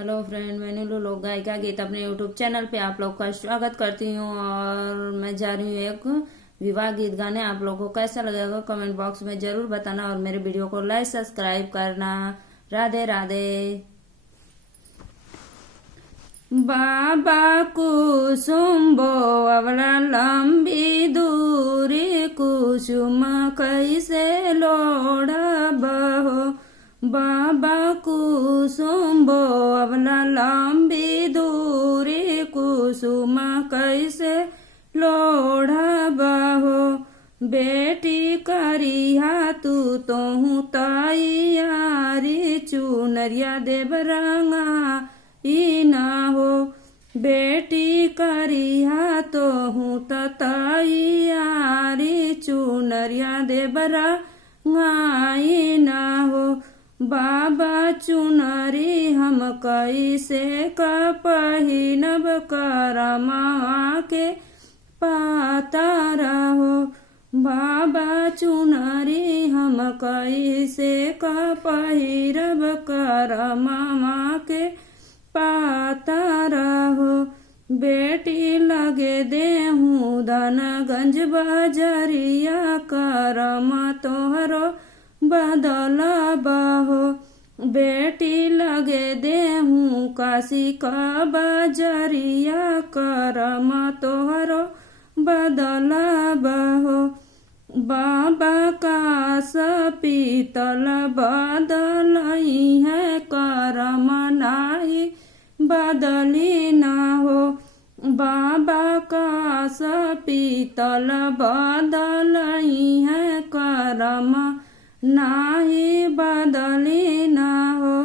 Hello friend, मैं नीलू लोक गायिका गीत अपने यूट्यूब चैनल पे आप लोग का स्वागत करती हूँ। और मैं जा रही हूँ एक विवाह गीत गाने। आप लोगों को कैसा लगेगा कमेंट बॉक्स में जरूर बताना और मेरे वीडियो को लाइक सब्सक्राइब करना। राधे राधे। बाबा कुसुम बोअवला लंबी दूरी, कुसुम कैसे लोढ़ा बहो। बाबा कुसुम बोअवला लंबी दूरी, कुसुम कैसे लोढ़ा बहो। बेटी करिया तू तोहू तैयारी, चुनरिया देव रंगा ई ना हो। बेटी करिया तो हूँ तैयारी, चुनरिया देवरा गाई ना हो। बाबा चुनरी हम कैसे का पहिनब, करमा के पाता रहो। बाबा चुनरी हम कैसे का पहिरब, करमा के पाता रहो। बेटी लगे देहूँ धनगंज बजरिया, करम तोहरो बदल बहो। बेटी लगे देहूँ काशी का बजरिया, करम तोहरो बदल बहो। बाबा का पीतल बदलई है, करम नाही बदली ना हो। बाबा का पीतल बदलई है, करम नाही बदली ना हो।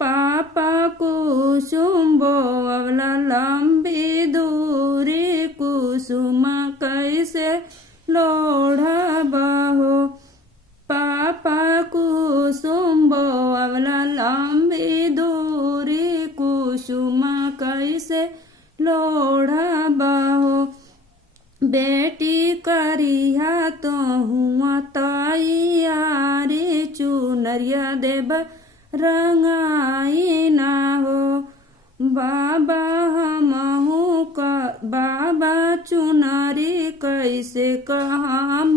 पापा कुसुम बोअवला लंबी दूरी, कुसुम कैसे लोढ़ा बहो। पापा कुसुम बोअवला लंबी दूरी, कुसुम कैसे लोढ़ा बहो। बेटी करिया तो हुआ तैयारी, चुनरिया देव रंगाई ना हो। बाबा हमहू का बाबा चुनरी कैसे कहम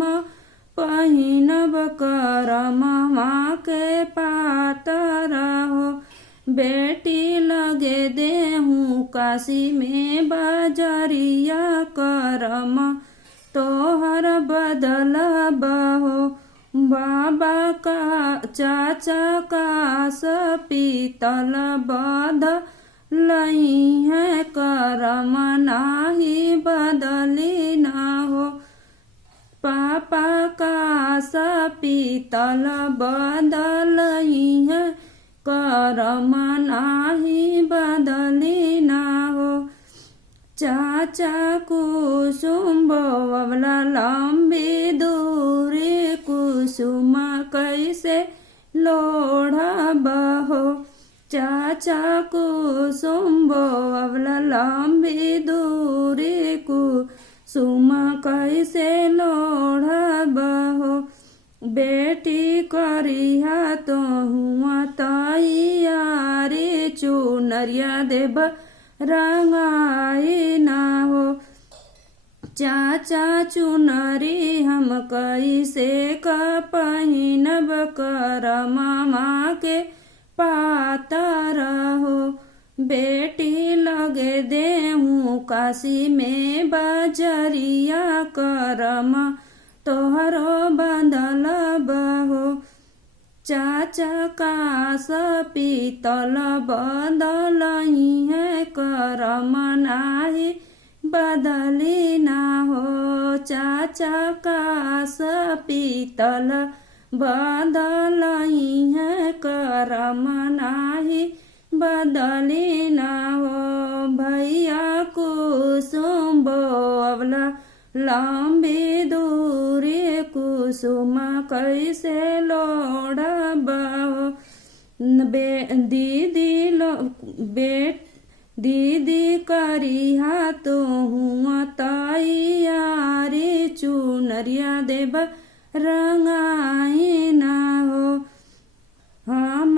पहिनब, करमवा के पाता रहो। बेटी लगे देहूँ काशी में बजरिया, करम तोहर बदल बहो। बाबा का चाचा का पीतल बदलई है, करम नाही बदली ना हो। पापा का पीतल बदलई है, करम नाही बदली ना हो। चाचा कुसुम बोअवला लंबी दूरी, कुसुम कैसे लोढ़ा बहो। चाचा कुसुम बोअवला लंबी दूरी, कुसुम कैसे लोढ़ा बहो। बेटी करिया तो हुआ तैयारी, चुनरिया देव रंगाई ना हो। चाचा चुनरी हम कैसे का पहिनब, करमवा के पाता रहो। बेटी लगे देहूँ काशी में बजरिया, करम तोहरो बदल बहो। चाचा का पीतल बदलई है, करम नाही बदली ना हो। चाचा का पीतल बदलई है, करम नाही बदली ना हो। भैया कुसुम बोअवला लंबी दूरी, कुसुम कैसे लोढ़ा बहो। दीदी करिया तो हुआ तैयारी, चुनरिया देव रंगाई ना हो। हम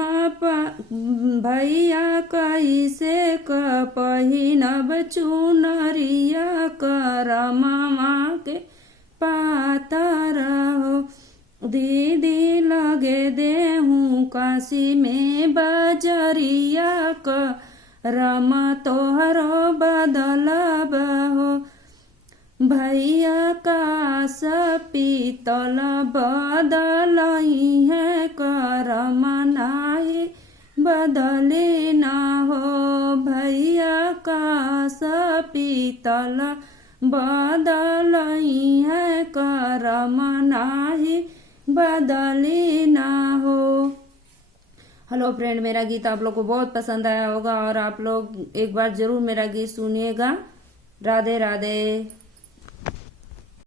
भैया कैसे पहिनब चुनरिया करमवा के पातर हो। दीदी लगे देहूँ काशी में बजरिया करम तोहरो बदलब हो। भैया कास पीतल बदलई है करम नाई बदले ना हो। भैया कास पीतल बदलई है करम नाई बदले ना हो। हेलो फ्रेंड, मेरा गीत आप लोग को बहुत पसंद आया होगा और आप लोग एक बार जरूर मेरा गीत सुनिएगा। राधे राधे।